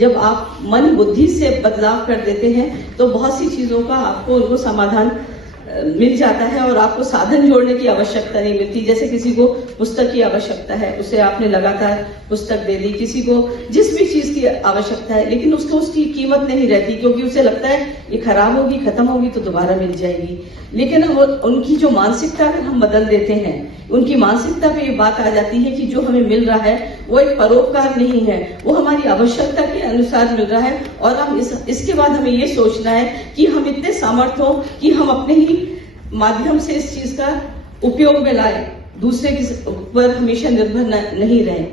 जब आप मन बुद्धि से बदलाव कर देते हैं तो बहुत सी चीजों का आपको उनको समाधान मिल जाता है और आपको साधन जोड़ने की आवश्यकता नहीं मिलती। जैसे किसी को पुस्तक की आवश्यकता है, उसे आपने लगातार पुस्तक दे दी, किसी को जिस भी चीज की आवश्यकता है, लेकिन उसको उसकी कीमत नहीं रहती क्योंकि उसे लगता है ये खराब होगी, खत्म होगी तो दोबारा मिल जाएगी। लेकिन उनकी जो मानसिकता अगर हम बदल देते हैं, उनकी मानसिकता पे ये बात आ जाती है कि जो हमें मिल रहा है वो एक परोपकार नहीं है, वो हमारी आवश्यकता के अनुसार मिल रहा है। और हम इसके बाद हमें ये सोचना है कि हम इतने सामर्थ्य हो कि हम अपने ही माध्यम से इस चीज का उपयोग में लाए, दूसरे के ऊपर हमेशा निर्भर नहीं रहे।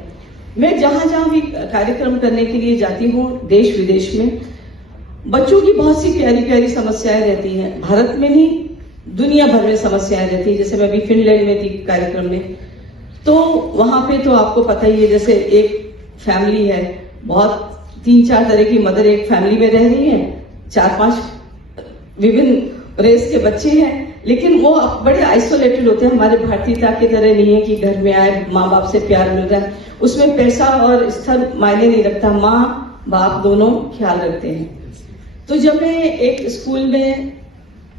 मैं जहां जहां भी कार्यक्रम करने के लिए जाती हूँ देश विदेश में, बच्चों की बहुत सी प्यारी प्यारी समस्याएं रहती हैं। भारत में नहीं, दुनिया भर में समस्याएं रहती है। जैसे मैं अभी फिनलैंड में थी कार्यक्रम में, तो वहां पे तो आपको पता ही है, जैसे एक फैमिली है, बहुत 3-4 तरह की मदर एक फैमिली में रह रही है, 4-5 विभिन्न रेस के बच्चे हैं, लेकिन वो बड़े आइसोलेटेड होते हैं। हमारे भारतीयता की तरह नहीं है कि घर में आए माँ बाप से प्यार मिल रहा है, उसमें पैसा और स्तर मायने नहीं रखता, माँ बाप दोनों ख्याल रखते हैं। तो जब मैं एक स्कूल में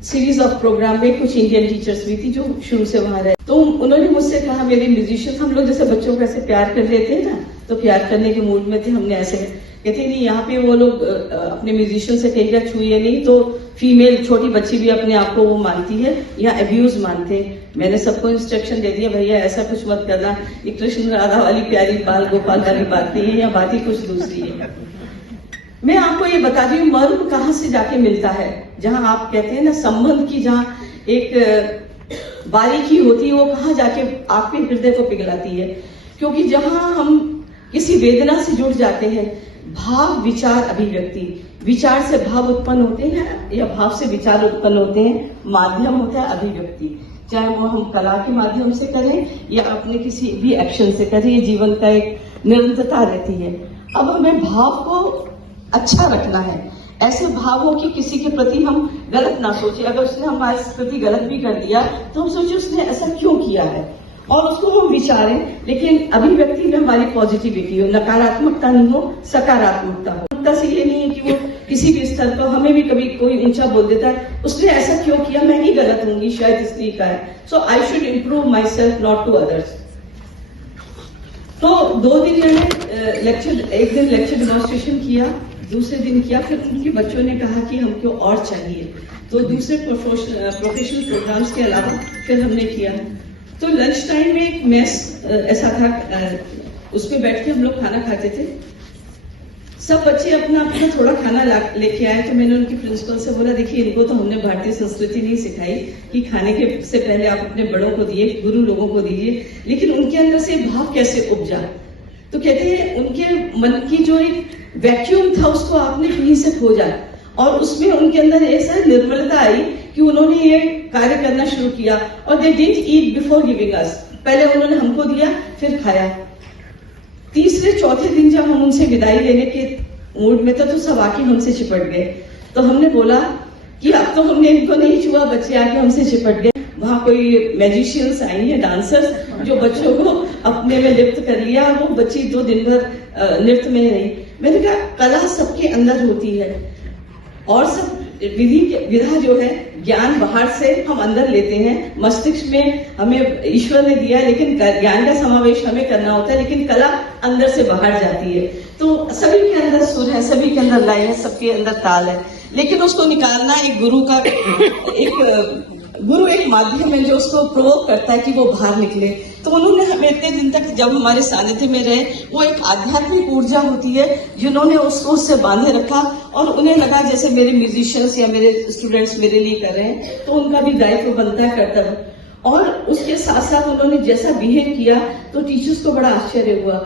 सीरीज ऑफ प्रोग्राम में, कुछ इंडियन टीचर्स भी थी जो शुरू से वहां रहे, तो उन्होंने मुझसे कहा, मेरे म्यूजिशियन, हम लोग जैसे बच्चों को ऐसे प्यार कर लेते हैं ना, तो प्यार करने के मूड में थे, हमने ऐसे कहते नहीं, यहाँ पे वो लोग अपने म्यूजिशियन से कहेगा छुइए नहीं, तो फीमेल छोटी बच्ची भी अपने आप को वो मानती है, यहाँ अब्यूज मानते हैं। मैंने सबको इंस्ट्रक्शन दे दिया, भैया ऐसा कुछ मत करना, ये कृष्ण राधा वाली प्यारी बाल गोपाल वाली बात नहीं है, या बात ही कुछ दूसरी है। मैं आपको ये बता दी हूँ, मर्म कहाँ से जाके मिलता है, जहां आप कहते हैं ना संबंध की जहां एक बारीकी होती है, वो कहाँ जाके आपके हृदय को पिघलाती है। क्योंकि जहां हम किसी वेदना से जुड़ जाते हैं, भाव विचार अभिव्यक्ति, विचार से भाव उत्पन्न होते हैं या भाव से विचार उत्पन्न होते हैं, माध्यम होता है अभिव्यक्ति। चाहे वो हम कला के माध्यम से करें या अपने किसी भी एक्शन से करें, ये जीवन का एक निरंतरता रहती है। अब हमें भाव को अच्छा रखना है, ऐसे भाव हो कि किसी के प्रति हम गलत ना सोचे। अगर उसने हमारे प्रति गलत भी कर दिया तो हम सोचे उसने ऐसा क्यों किया है, और उसको हम विचारें, लेकिन अभिव्यक्ति में हमारी पॉजिटिविटी हो, नकारात्मकता नहीं हो, सकारात्मकता हो। से ये नहीं है कि वो किसी भी स्तर पर, हमें भी कभी कोई ऊंचा बोल देता है, उसने ऐसा क्यों किया, मैं ही गलत होंगी, शायद इसलिए का है, so I should improve myself not to others. तो 2 दिन मैंने लेक्चर, एक दिन लेक्चर डेमोन्स्ट्रेशन किया, दूसरे दिन किया, फिर उनके बच्चों ने कहा कि हमको और चाहिए, तो दूसरे प्रोफेशनल प्रोग्राम्स के अलावा फिर हमने किया। तो लंच टाइम में एक मेस ऐसा था, उसमें बैठ के हम लोग खाना खाते थे, सब बच्चे अपना अपना थोड़ा खाना लेके आए। तो मैंने उनकी प्रिंसिपल से बोला, देखिए इनको तो हमने भारतीय संस्कृति नहीं सिखाई कि खाने के से पहले आप अपने बड़ों को दिए, गुरु लोगों को दीजिए, लेकिन उनके अंदर से भाव कैसे उपजा। तो कहते हैं उनके मन की जो एक वैक्यूम था उसको आपने कहीं से खोजा, और उसमें उनके अंदर ऐसा निर्मलता आई कि उन्होंने ये कार्य करना शुरू किया। और they didn't eat before giving us, पहले उन्होंने हमको दिया फिर खाया। तीसरे चौथे दिन जब हम उनसे विदाई लेने के मूड में थे तो सब आके हमसे चिपट गए। तो हमने बोला कि अब तो हमने इनको नहीं छुआ, बच्चे आके हमसे चिपट गए। वहां कोई मैजिशियंस आई हैं, डांसर्स, जो बच्चों को अपने में लिप्त कर लिया। वो बच्ची 2 दिन भर नृत्य में रही। मैंने कहा कला सबके अंदर होती है, और सब विधा जो है ज्ञान बाहर से हम अंदर लेते हैं, मस्तिष्क में हमें ईश्वर ने दिया, लेकिन ज्ञान का समावेश हमें करना होता है, लेकिन कला अंदर से बाहर जाती है। तो सभी के अंदर सुर है, सभी के अंदर लय है, सबके अंदर ताल है, लेकिन उसको निकालना एक गुरु का गुरु एक माध्यम है जो उसको प्रोवोक करता है कि वो बाहर निकले। तो उन्होंने हमें इतने दिन तक जब हमारे सानिध्य में रहे, वो एक आध्यात्मिक ऊर्जा होती है जिन्होंने उसको उससे बांधे रखा, और उन्हें लगा जैसे मेरे म्यूजिशियंस या मेरे स्टूडेंट्स मेरे लिए कर रहे हैं, तो उनका भी दायित्व बनता है, कर्तव्य। और उसके साथ साथ उन्होंने जैसा बिहेव किया तो टीचर्स को बड़ा आश्चर्य हुआ,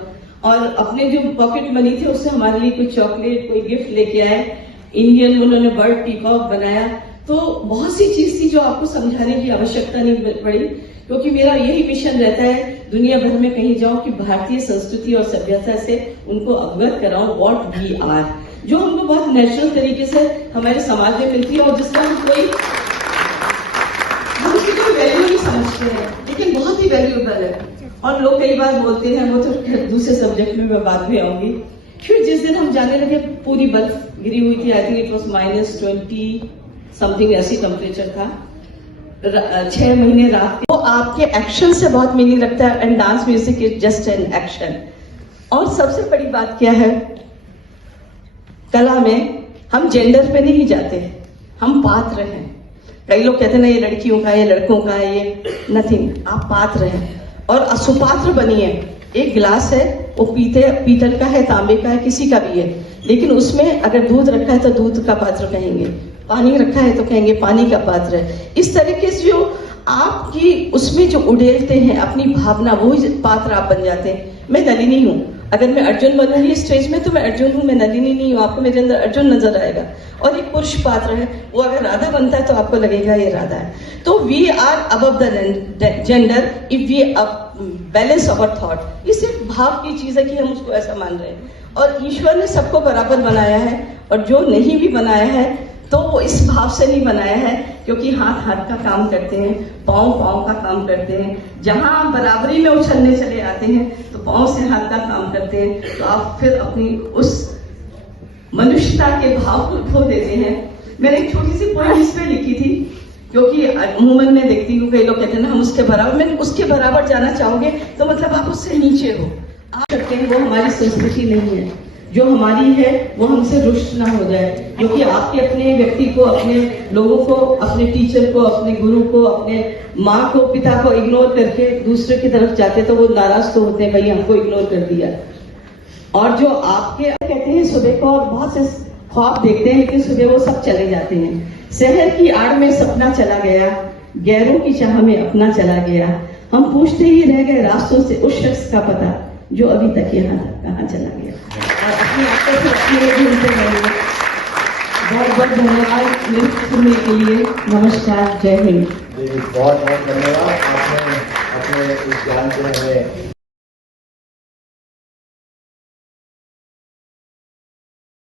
और अपने जो पॉकेट मनी थे उससे हमारे लिए कोई चॉकलेट, कोई गिफ्ट लेके आए। इंडियन उन्होंने बर्ड पीकॉक बनाया। तो बहुत सी चीज थी जो आपको समझाने की आवश्यकता नहीं पड़ी, क्योंकि मेरा यही मिशन रहता है दुनिया भर में कहीं जाऊं कि भारतीय संस्कृति और सभ्यता से उनको अवगत कराऊं, व्हाट वी आर, जो हमको बहुत नेचुरल तरीके से हमारे समाज में मिलती है, और जिसका हम उसकी कोई वैल्यू नहीं समझते हैं, लेकिन बहुत ही वैल्यूएबल है। और लोग कई बार बोलते हैं, वो तो दूसरे सब्जेक्ट में मैं बाद में आऊंगी, फिर जिस दिन हम जाने लगे पूरी बर्फ गिरी हुई थी, I think it was -20 something ऐसी टेम्परेचर था। 6 महीने रात थी। वो आपके एक्शन से बहुत मीनिंग रखता है, and dance music is just an action. और सबसे बड़ी बात क्या है, कला में हम जेंडर पे नहीं जाते, हम पात्र हैं। कई लोग कहते हैं ना ये लड़कियों का, ये लड़कों का, ये नथिंग, आप पात्र हैं और सुपात्र बनिए। एक गिलास है, वो पीतल का है, तांबे का है, किसी का भी है, लेकिन उसमें अगर दूध रखा है तो दूध का पात्र कहेंगे, पानी रखा है तो कहेंगे पानी का पात्र है। इस तरीके से जो आपकी उसमें जो उड़ेलते हैं अपनी भावना, वही पात्र आप बन जाते हैं। मैं नलिनी हूँ, अगर मैं अर्जुन बनूंगी स्टेज में तो मैं अर्जुन हूँ, मैं नलिनी नहीं हूँ। आपको मेरे अंदर अर्जुन नजर आएगा। और एक पुरुष पात्र है, वो अगर राधा बनता है तो आपको लगेगा ये राधा है। तो we are above the gender if we balance our thought. ये सिर्फ भाव की चीज है कि हम उसको ऐसा मान रहे हैं। और ईश्वर ने सबको बराबर बनाया है, और जो नहीं भी बनाया है तो वो इस भाव से नहीं बनाया है, क्योंकि हाथ हाथ का काम करते हैं, पाँव पाँव का काम करते हैं। जहां आप बराबरी में उछलने चले आते हैं तो पाँव से हाथ का काम करते हैं, तो आप फिर अपनी उस मनुष्यता के भाव को खो देते हैं। मैंने एक छोटी सी पोएम इस पे लिखी थी, क्योंकि अमूमन मैं देखती हूँ कई लोग कहते हैं ना हम उसके बराबर, मैंने उसके बराबर जाना चाहोगे तो मतलब आप उससे नीचे हो। आप सकते हैं, वो हमारी संस्कृति नहीं है। जो हमारी है वो हमसे रुष्ट ना हो जाए, क्योंकि आपके अपने व्यक्ति को, अपने लोगों को, अपने टीचर को, अपने गुरु को, अपने माँ को, पिता को इग्नोर करके दूसरे की तरफ जाते तो वो नाराज तो होते हैं, भाई हमको इग्नोर कर दिया। और जो आपके कहते हैं सुबह को, और बहुत से ख्वाब देखते हैं लेकिन सुबह वो सब चले जाते हैं। शहर की आड़ में सपना चला गया, गैरों की चाह में अपना चला गया। हम पूछते ही रह गए रास्तों से उस शख्स का पता जो अभी तक यहाँ तक कहाँ चला गया। और अपनी आंखों से अपने लिए ढूंढते रहेंगे। बहुत बहुत धन्यवाद नृत्य सुनने के लिए। नमस्कार, जय हिंद। बहुत बहुत धन्यवाद, आपने अपने इस ज्ञान को हमें